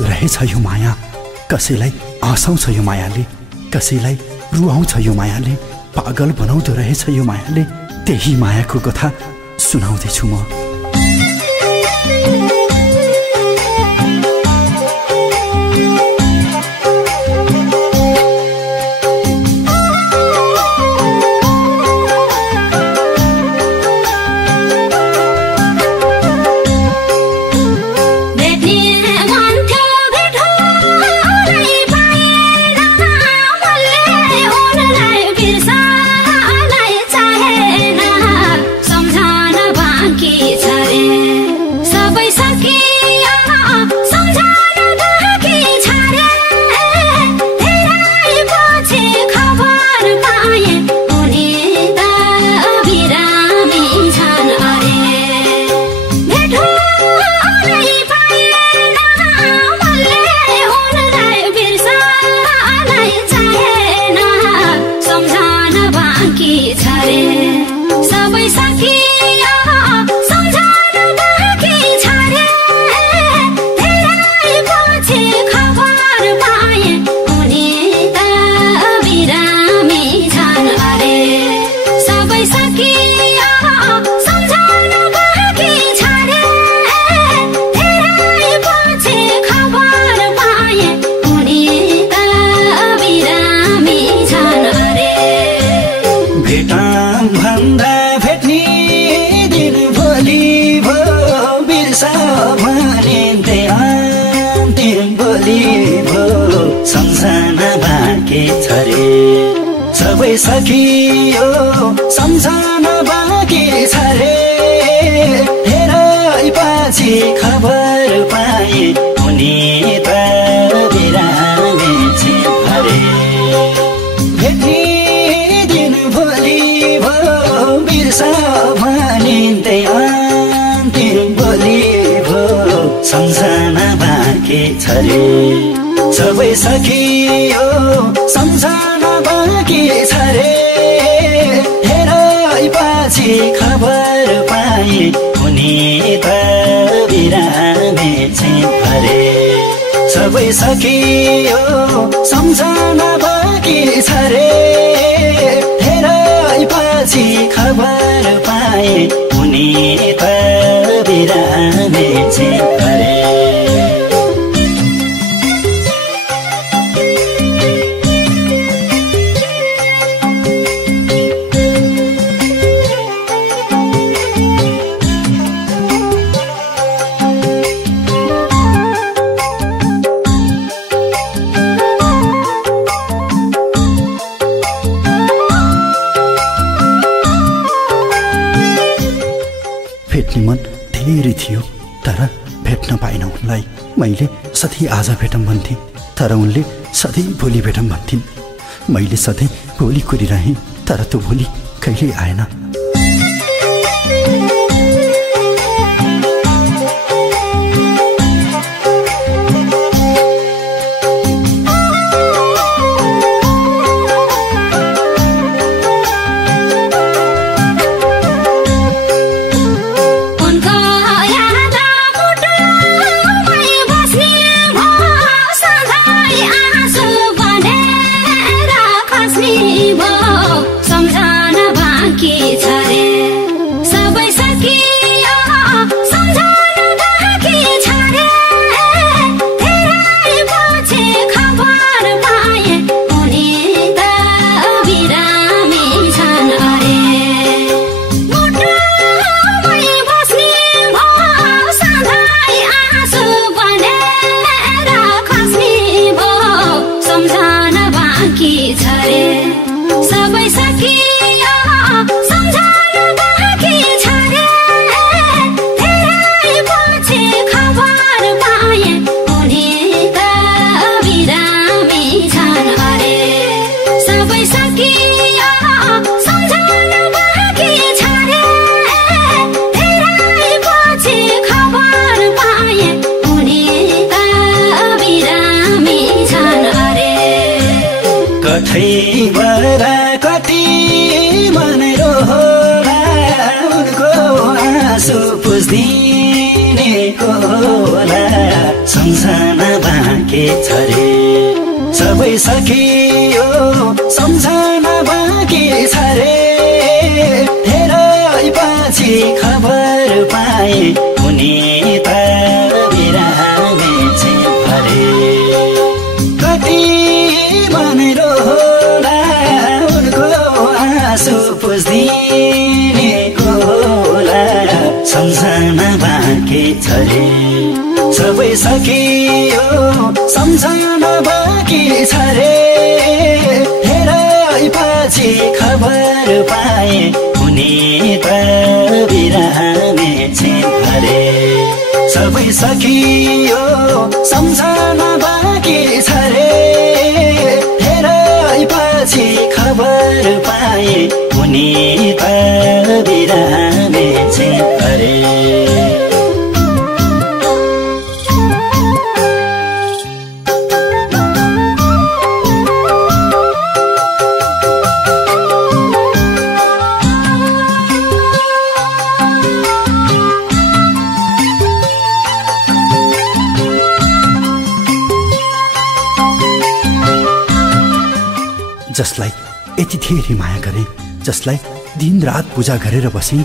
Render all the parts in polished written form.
बनाउँदो रहेछ यो माया। कसैलाई हँसाउँछ यो मायाले, कसैलाई रुवाउँछ यो मायाले, पागल बनाउँदो रहेछ यो मायाले। त्यही मायाको कथा सुनाउँदैछु म। सबै सकियो सम्झना बाँकी छ रे। हेरै पछि खबर पाए उनी त बिरामी छिन् अरे। भेट्ने दिन भोलि भयो बिर्सा भनिन्थे अन्तिम बोली भयो सम्झना बाँकी छ रे। सबै सकियो सम्झना बाँकी छ रे। हेरै पछि खबर पाए उनी त बिरामी छिन् अरे। सबै सकियो सम्झना बाँकी छ रे। हेरै पछि खबर पाए उनी त बिरामी छिन् अरे। भेट्ने मन धेरै थियो तर भेट्न पाइन उनलाई। मैले सधैँ आज भेटौँ भन्थेँ तर उनले सधैँ भोलि भेटौँ भन्थिन्। मैले सधैँ भोलि कुरिरहेँ तर त्यो भोलि कहिल्यै आएन। कति मनेरो होला उनको आँसु पुछ्दिनेको होला सम्झना बाँकी छ रे सबै सकियो सम्झना बाँकी छ रे धेरै पछि खबर पाए उनी त बिरामी भरे कति भनेर होला उनको आँसु पुछ्दिनेको होला सम्झना बाँकी छ रे सबै सकियो सम्झना बाँकी छ रे धेरै पछि खबर पाए उनी त बिरामी भरे सबै सकियो सम्झना बाँकी छ रे धेरै पछि खबर पाए उनी त बिरामी भरे जसलाई यति धेरै माया गरे जसलाई दिन रात पूजा गरेर बसे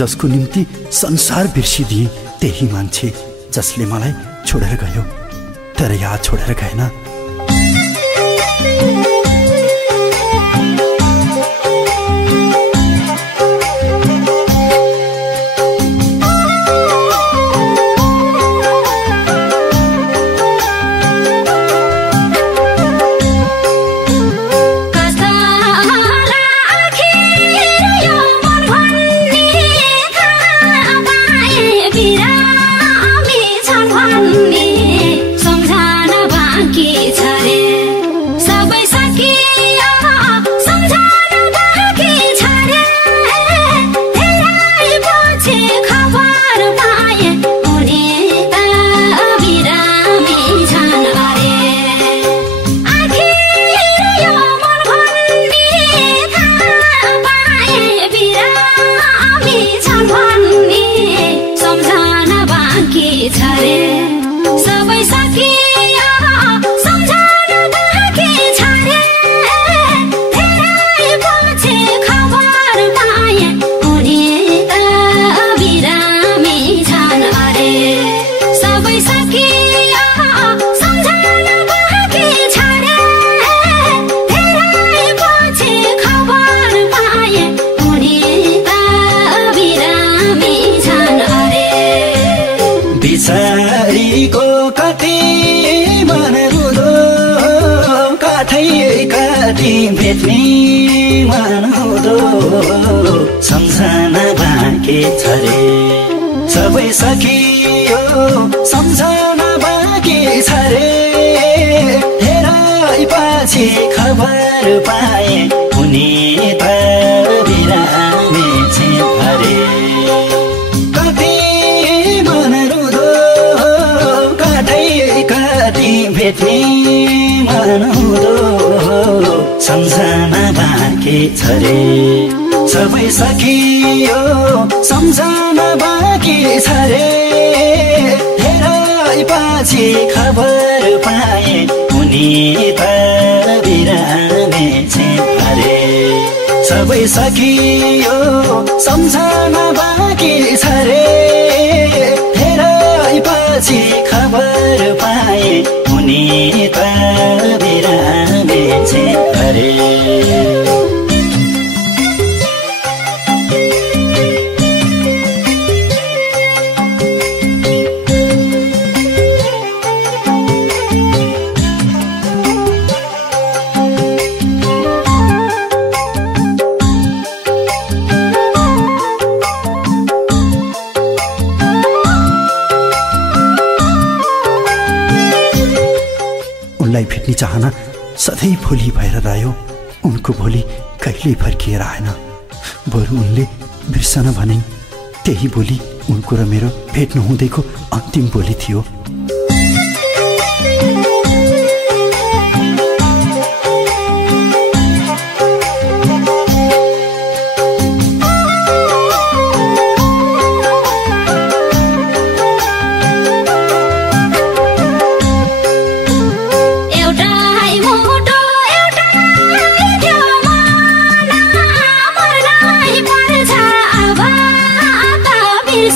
जसको निम्ति संसार बिर्सिदिए त्यही मान्छे जसले मलाई छोडेर गयो तर याद छोडेर गएन बिचारीको कति मन रुदो कति भेट्ने मन हुँदो सम्झना बाँकी छ रे सबै सकियो सम्झना बाँकी छ रे धेरै पछि खबर पाए उनी त बिरामी भरे भेट्ने मन हुँदो सम्झना बाँकी छ रे सबै सकियो सम्झना बाँकी छ रे धेरै पछि खबर पाए उनी त बिरामी भरे सबै सकियो सम्झना बाँकी छ रे धेरै पछि खबर पाए उनी त बिरामी भरे उनलाई भेट्ने चाहना सधैँ भोलि भएर रह्यो उनको भोलि कहिल्यै फर्किएर आएन बरु उनले बिर्सन भने त्यही भोलि उनको र मेरो भेट नहुँदैको अन्तिम भोलि थियो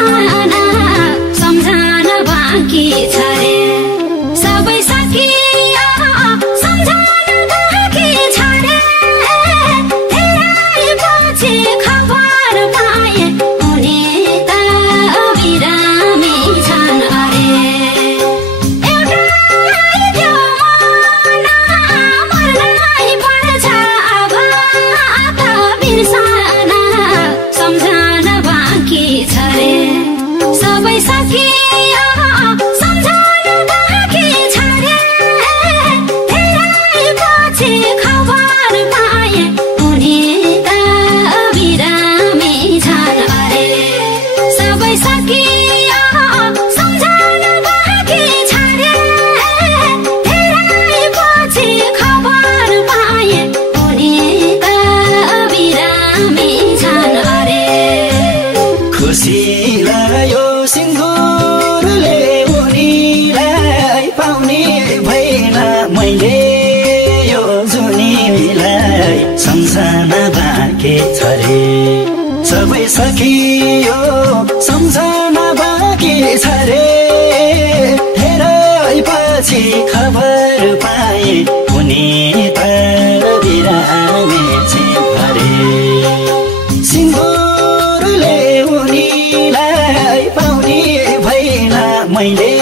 बिर्सना सम्झना बाँकी छ रे सबै सकियो सम्झना बाँकी छ रे धेरै पछि खबर पाए उनी त बिरामी छन् अरे एउटै त्यो मन मर्नै पर्छ अब त बिर्सना सम्झना बाँकी छ रे सबै सकियो सम्झना बाँकी छ रे धेरै पछि खबर पाए उनी त बिरामी छन् अरे सबै सकियो सम्झना बाँकी छ रे धेरै पछि खबर पाए उनी त बिरामी छन् अरे खुसी लाग्यो सिन्दुरले उनीलाई पाउने भएन मैले यो जुनीलाई सम्झना बाँकी छ रे सबै सकियो सम्झना बाँकी छ रे धेरै पछि खबर पाए उनी त बिरामी छिन् अरे सिन्दुरले उनीलाई पाउने भएन मैले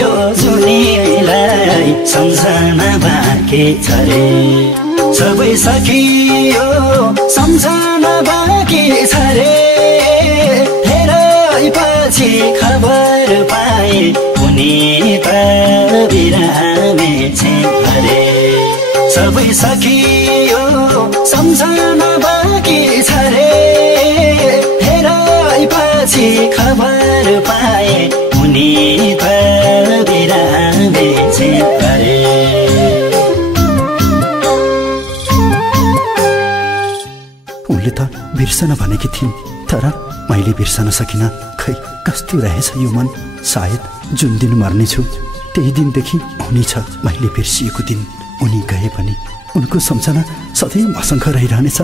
यो जुनीलाई सम्झना बाँकी छ रे सबै सकियो सम्झना बाँकी छ रे धेरै पछि खबर पाए उनी त बिरामी छिन् अरे सबै सकियो सम्झना बाँकी छ रे धेरै पछि खबर पाए उनी त बिरामी छिन् अरे उनले त बिर्सन भनेकी थिइन् तर मैले बिर्सन सकिनँ खै कस्तो रहेछ यो मन सायद जुन दिन मर्नेछु त्यही दिनदेखि हुनेछ मैले बिर्सिएको दिन उनी गए पनि उनको सम्झना सधैँ मसँग रहिरहनेछ